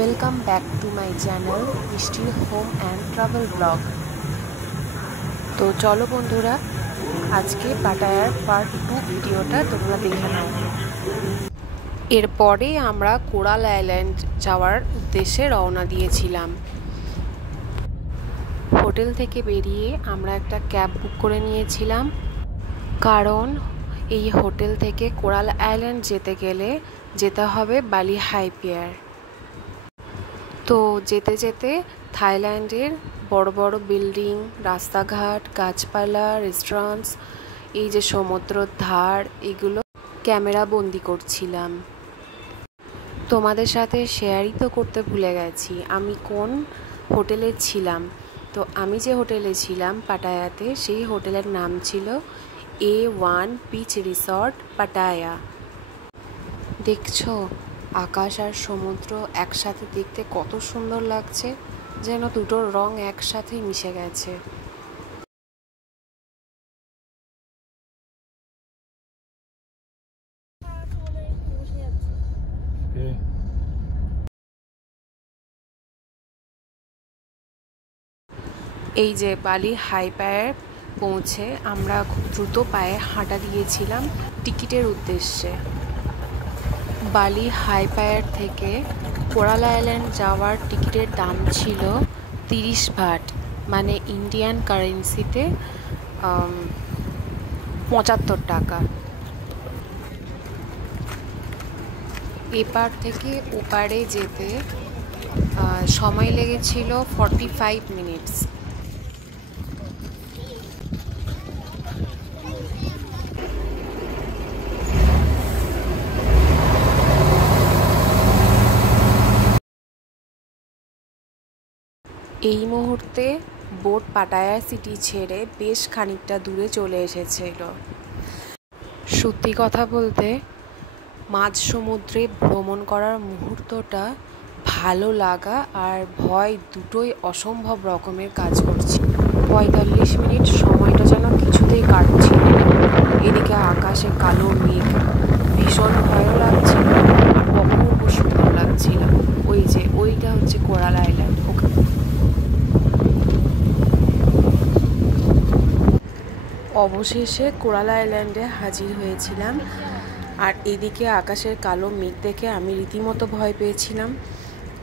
Welcome back to my channel মিষ্টির home and travel blog. তো চলো বন্ধুরা, আজকে পাটায়ার পার্ট 2 ভিডিওটা তোমরা দেখে নাও। এরপরে আমরা কোরাল আইল্যান্ড যাওয়ার উদ্দেশ্যে রওনা দিয়েছিলাম। হোটেল থেকে বেরিয়ে আমরা একটা ক্যাব বুক করে নিয়েছিলাম, কারণ এই হোটেল থেকে কোরাল আইল্যান্ড যেতে গেলে যেতে হবে বালি হাই পিয়ার। তো যেতে যেতে থাইল্যান্ডের বড় বড় বিল্ডিং, রাস্তাঘাট, গাছপালা, রেস্টুরেন্টস, এই যে সমুদ্রের ধার, এগুলো ক্যামেরা বন্দি করছিলাম। তোমাদের সাথে শেয়ারই তো করতে ভুলে গেছি আমি কোন হোটেলে ছিলাম। তো আমি যে হোটেলে ছিলাম পাটায়াতে, সেই হোটেলের নাম ছিল A1 বিচ রিসর্ট পাটায়া। দেখছো আকাশ আর সমুদ্র একসাথে দেখতে কত সুন্দর লাগছে, যেন দুটোর রং একসাথে মিশে গেছে। এই যে বালি হাই পায়ে পৌঁছে আমরা খুব দ্রুত পায়ে হাঁটা দিয়েছিলাম টিকিটের উদ্দেশ্যে। বালি হাই পায়ার থেকে কোরাল আইল্যান্ড যাওয়ার টিকিটের দাম ছিল 30 বাট, মানে ইন্ডিয়ান কারেন্সিতে 75 টাকা। এপার থেকে ওপারে যেতে সময় লেগেছিল 45 মিনিটস। এই মুহূর্তে বোট পাটায়া সিটি ছেড়ে বেশ খানিকটা দূরে চলে এসেছিল। সত্যি কথা বলতে মাঝ সমুদ্রে ভ্রমণ করার মুহূর্তটা ভালো লাগা আর ভয় দুটোই অসম্ভব রকমের কাজ করছে। 45 মিনিট সময়টা যেন কিছুতেই কাটছিল। এদিকে আকাশে কালো মেঘ, ভীষণ ভয়ও লাগছিল, অপূর্ব সুন্দর লাগছিল। ওই যে ওইটা হচ্ছে কোরাল আইল্যান্ড। অবশেষে কোরাল আইল্যান্ডে হাজির হয়েছিলাম, আর এদিকে আকাশের কালো মেঘ দেখে আমি রীতিমতো ভয় পেয়েছিলাম,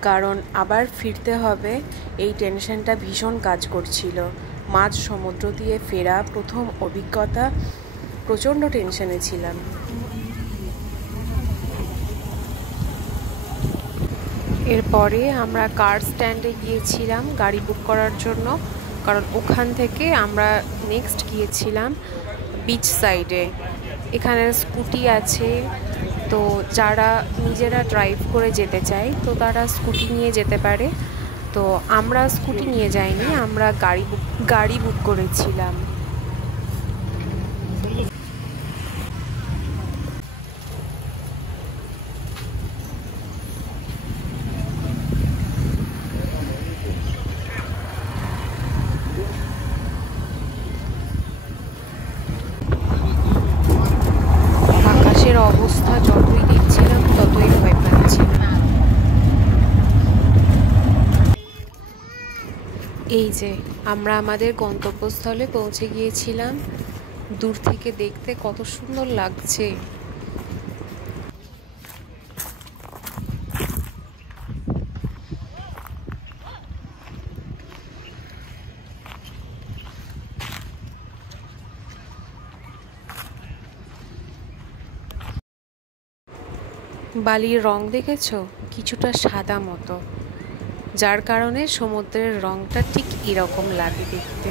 কারণ আবার ফিরতে হবে এই টেনশনটা ভীষণ কাজ করছিল। মাঝ সমুদ্র দিয়ে ফেরা প্রথম অভিজ্ঞতা, প্রচণ্ড টেনশনে ছিলাম। এরপরে আমরা কার স্ট্যান্ডে গিয়েছিলাম গাড়ি বুক করার জন্য, কারণ ওখান থেকে আমরা নেক্সট গিয়েছিলাম বিচ সাইডে। এখানে স্কুটি আছে, তো যারা নিজেরা ড্রাইভ করে যেতে চায় তো তারা স্কুটি নিয়ে যেতে পারে। তো আমরা স্কুটি নিয়ে যাইনি, আমরা গাড়ি বুক করেছিলাম। অবস্থা যতই দেখছিলাম ততই ভয় পাচ্ছিলাম। এই যে আমরা আমাদের গন্তব্যস্থলে পৌঁছে গিয়েছিলাম। দূর থেকে দেখতে কত সুন্দর লাগছে। বালির রং দেখেছো, কিছুটা সাদা মতো, যার কারণে সমুদ্রের রংটা ঠিক এরকম লাগে দেখতে।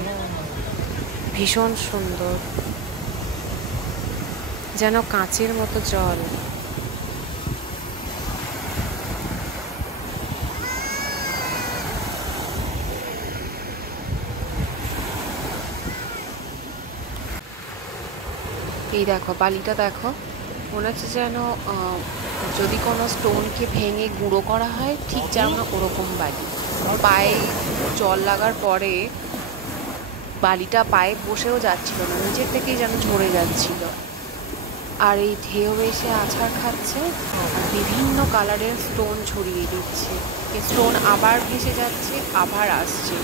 ভীষণ সুন্দর, যেন কাঁচের মতো জল। এই দেখো বালিটা দেখো, মনে হচ্ছে যেন যদি কোনো স্টোনকে ভেঙে গুঁড়ো করা হয় ঠিক যেমন ওরকম বালি। পায়ে জল লাগার পরে বালিটা পায়ে বসেও যাচ্ছিল না, নিজের থেকেই যেন ঝরে যাচ্ছিল। আর এই ঢেউ এসে আছাড় খাচ্ছে আর বিভিন্ন কালারের স্টোন ছড়িয়ে দিচ্ছে। এই স্টোন আবার ভেসে যাচ্ছে, আবার আসছে।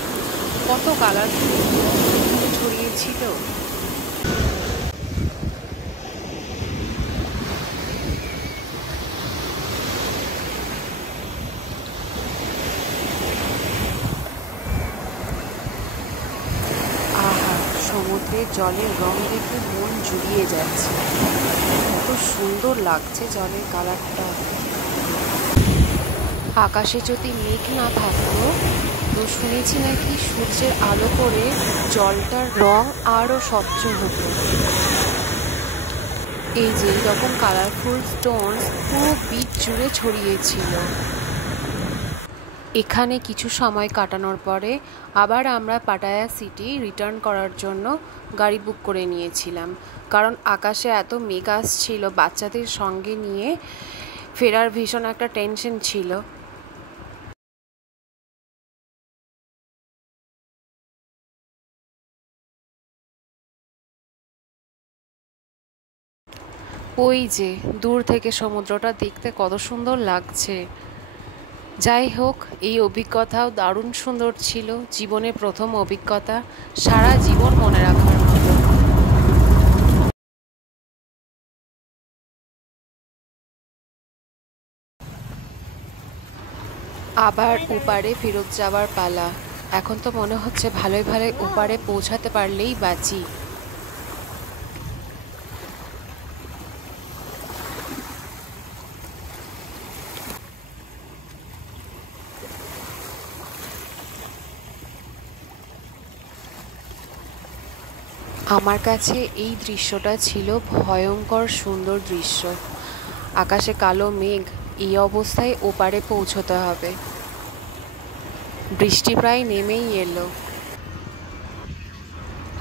কত কালারফুল স্টোন ছড়িয়েছিল। আহা, সমুদ্রের জলের রং দেখে মন জুড়িয়ে যাচ্ছে। কত সুন্দর লাগছে জলের কালারটা। আকাশে যদি মেঘ না থাকতো তো শুনেছি নাকি সূর্যের আলো করে জলটার রং আরও স্বচ্ছ হতো। এই যে এরকম কালারফুল স্টোনস পুরো বিচ জুড়ে ছড়িয়েছিল। এখানে কিছু সময় কাটানোর পরে আবার আমরা পাটায়া সিটি রিটার্ন করার জন্য গাড়ি বুক করে নিয়েছিলাম, কারণ আকাশে এত মেঘ আসছিল, বাচ্চাদের সঙ্গে নিয়ে ফেরার ভীষণ একটা টেনশন ছিল। ওই যে দূর থেকে সমুদ্রটা দেখতে কত সুন্দর লাগছে। যাই হোক, এই অভিজ্ঞতাও দারুণ সুন্দর ছিল। জীবনের প্রথম অভিজ্ঞতা, সারা জীবন মনে রাখার মতো। আবার ওপারে ফেরত যাওয়ার পালা। এখন তো মনে হচ্ছে ভালোই ভালোই ওপারে পৌঁছাতে পারলেই বাঁচি। আমার কাছে এই দৃশ্যটা ছিল ভয়ঙ্কর সুন্দর দৃশ্য। আকাশে কালো মেঘ, এই অবস্থায় ওপারে পৌঁছতে হবে। বৃষ্টি প্রায় নেমেই এলো।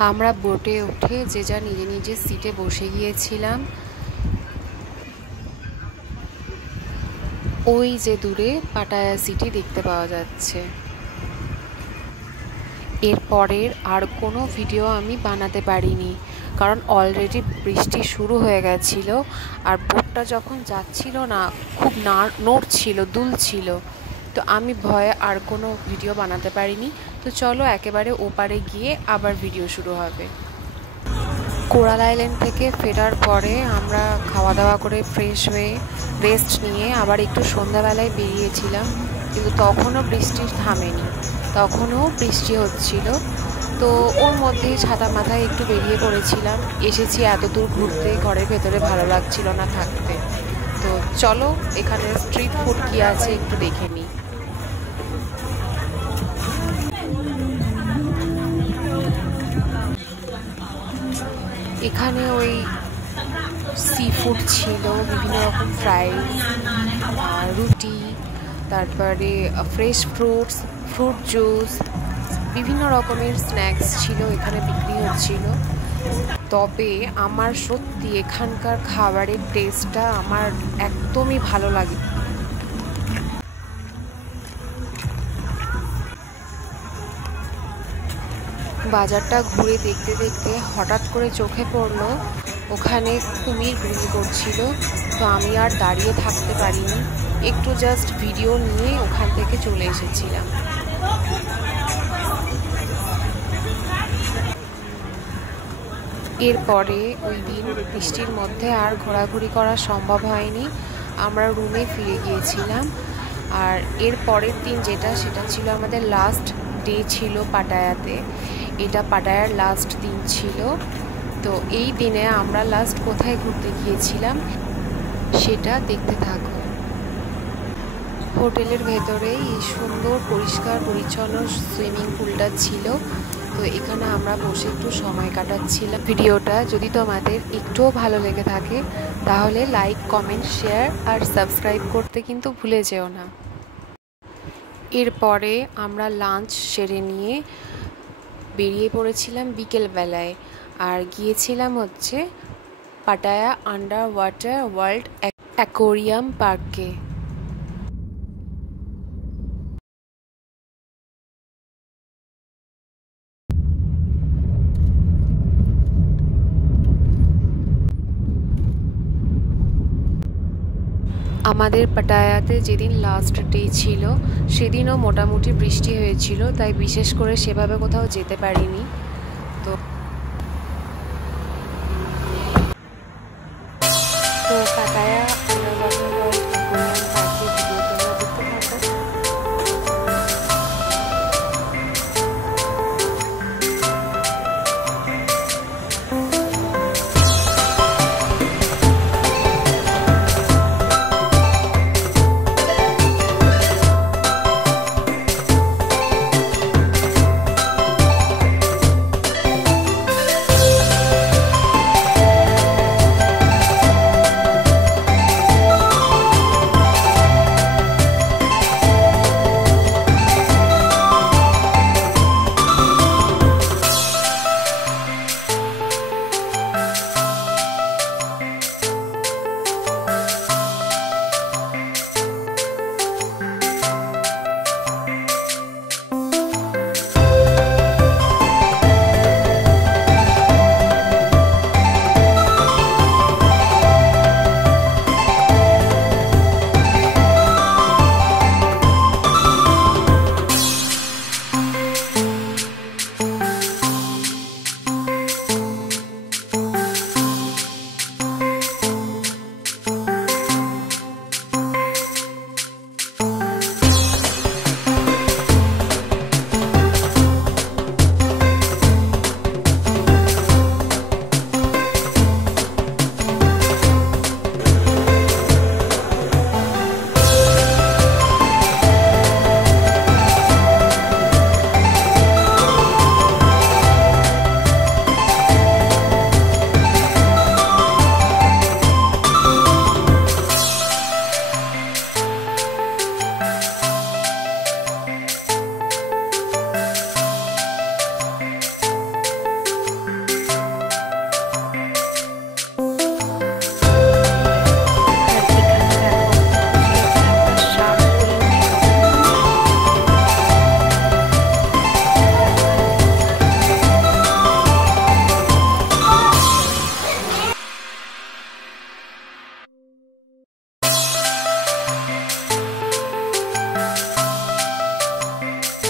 আমরা বোটে উঠে যে যা নিজে নিজে সিটে বসে গিয়েছিলাম। ওই যে দূরে পাটায়া সিটি দেখতে পাওয়া যাচ্ছে। এরপরের আর কোনো ভিডিও আমি বানাতে পারিনি, কারণ অলরেডি বৃষ্টি শুরু হয়ে গেছিল। আর বোটটা যখন যাচ্ছিল না, খুব নড়ছিল, দুলছিল। তো আমি ভয়ে আর কোনো ভিডিও বানাতে পারিনি। তো চলো একেবারে ওপারে গিয়ে আবার ভিডিও শুরু হবে। কোরাল আইল্যান্ড থেকে ফেরার পরে আমরা খাওয়া দাওয়া করে ফ্রেশ হয়ে রেস্ট নিয়ে আবার একটু সন্ধ্যাবেলায় বেরিয়েছিলাম, কিন্তু তখনও বৃষ্টি থামেনি, তখনও বৃষ্টি হচ্ছিল। তো ওর মধ্যেই ছাতা মাথায় একটু বেরিয়ে পড়েছিলাম। এসেছি এত দূর ঘুরতে, ঘরের ভেতরে ভালো লাগছিল না থাকতে। তো চলো এখানে স্ট্রিট ফুড কী আছে একটু দেখে নিই। এখানে ওই সি ফুড ছিল, বিভিন্ন রকম ফ্রাইস, রুটি, তারপরে ফ্রেশ ফ্রুটস, ফ্রুট জুস, বিভিন্ন রকমের স্ন্যাক্স ছিল এখানে বিক্রি হচ্ছিল। তবে আমার সত্যি এখানকার খাবারের টেস্টটা আমার একদমই ভালো লাগে। বাজারটা ঘুরে দেখতে দেখতে হঠাৎ করে চোখে পড়লো ওখানে কুমির ঘুরে করছিল। তো আমি আর দাঁড়িয়ে থাকতে পারিনি, একটু জাস্ট ভিডিও নিয়ে ওখান থেকে চলে এসেছিলাম। এরপরে ওই দিন বৃষ্টির মধ্যে আর ঘোরাঘুরি করা সম্ভব হয়নি, আমরা রুমে ফিরে গিয়েছিলাম। আর এর পরের দিন সেটা ছিল আমাদের লাস্ট ডে ছিল পাটায়াতে। এটা পাটায়ার লাস্ট দিন ছিল। তো এই দিনে আমরা লাস্ট কোথায় ঘুরতে গিয়েছিলাম সেটা দেখতে থাকো। হোটেলের ভেতরে এই সুন্দর পরিষ্কার পরিচ্ছন্ন সুইমিং পুলটা ছিল। তো এখানে আমরা বসে একটু সময় কাটাচ্ছিলাম। ভিডিওটা যদি তোমাদের একটুও ভালো লেগে থাকে তাহলে লাইক, কমেন্ট, শেয়ার আর সাবস্ক্রাইব করতে কিন্তু ভুলে যেও না। এরপরে আমরা লাঞ্চ সেরে নিয়ে বেরিয়ে পড়েছিলাম বিকেলবেলায়, আর গিয়েছিলাম হচ্ছে Pattaya under water world aquarium পার্কে। আমাদের পাটায়াতে যেদিন লাস্ট ডে ছিল সেদিনও মোটামুটি বৃষ্টি হয়েছিল, তাই বিশেষ করে সেভাবে কোথাও যেতে পারিনি। তো তো পাটায়া আমরা যখন ঘুরলাম তার যে ভিডিও তোমরা দেখতে থাকো।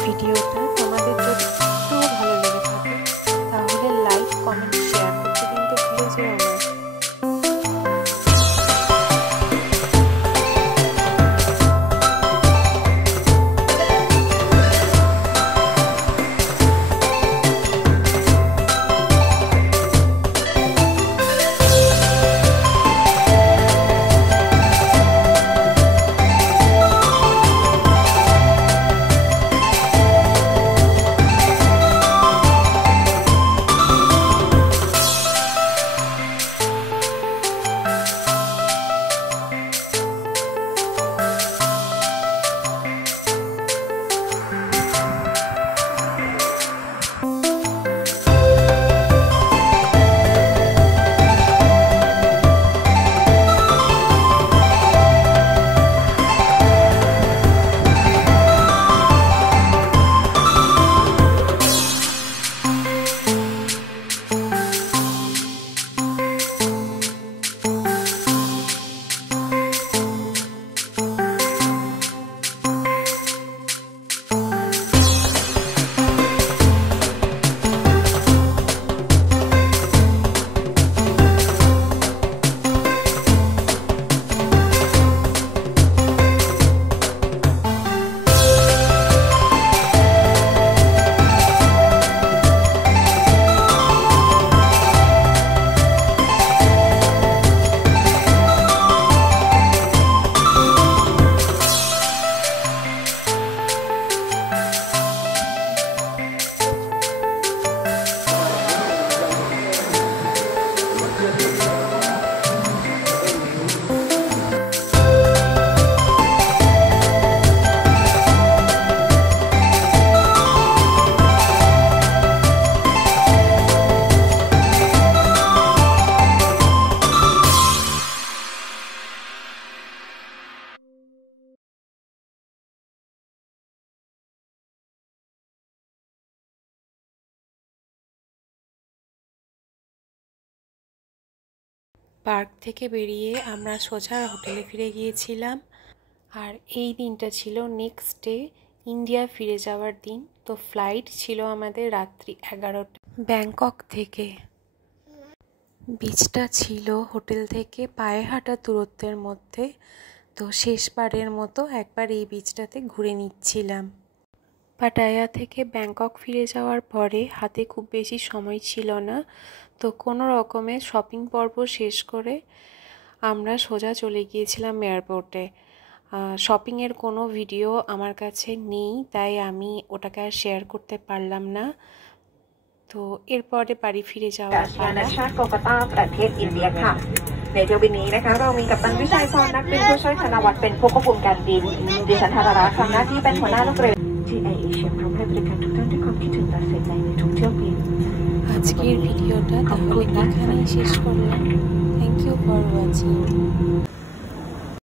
ভিডিওটা তোমাদের যদি একটুও ভালো লেগে থাকে তাহলে লাইক, কমেন্ট, শেয়ার করতে কিন্তু ভুলে যেও না। পার্ক থেকে বেরিয়ে আমরা সোজা হোটেলে ফিরে গিয়েছিলাম। আর এই দিনটা ছিল নেক্সট ডে ইন্ডিয়া ফিরে যাওয়ার দিন। তো ফ্লাইট ছিল আমাদের রাত্রি 11টা ব্যাংকক থেকে। বিচটা ছিল হোটেল থেকে পায়ে হাঁটা দূরত্বের মধ্যে। তো শেষবারের মতো একবার এই বিচটাতে ঘুরে নিচ্ছিলাম। পাটায়া থেকে ব্যাংকক ফিরে যাওয়ার পরে হাতে খুব বেশি সময় ছিল না, তো কোনো রকমের শপিং পর্ব শেষ করে আমরা সোজা চলে গিয়েছিলাম এয়ারপোর্টে। শপিংয়ের কোনো ভিডিও আমার কাছে নেই, তাই আমি ওটাকে আর শেয়ার করতে পারলাম না। তো এরপরে বাড়ি ফিরে যাওয়ার পালা। ในเที่ยวบินนี้นะคะเรามีกัปตันวิชัยพรนักบินผู้ช่วยธนวัฒน์เป็นผู้ควบคุมการบินดิฉันธาราทำหน้าที่เป็นหัวหน้าลูกเรือที่แอร์เอเชียพร้อมให้บริการทุกท่านด้วยความคิดถึงและใส่ใจในทุกเที่ยวบิน আজকের ভিডিওটা তাহলে এখানেই শেষ করলাম। Thank you for watching.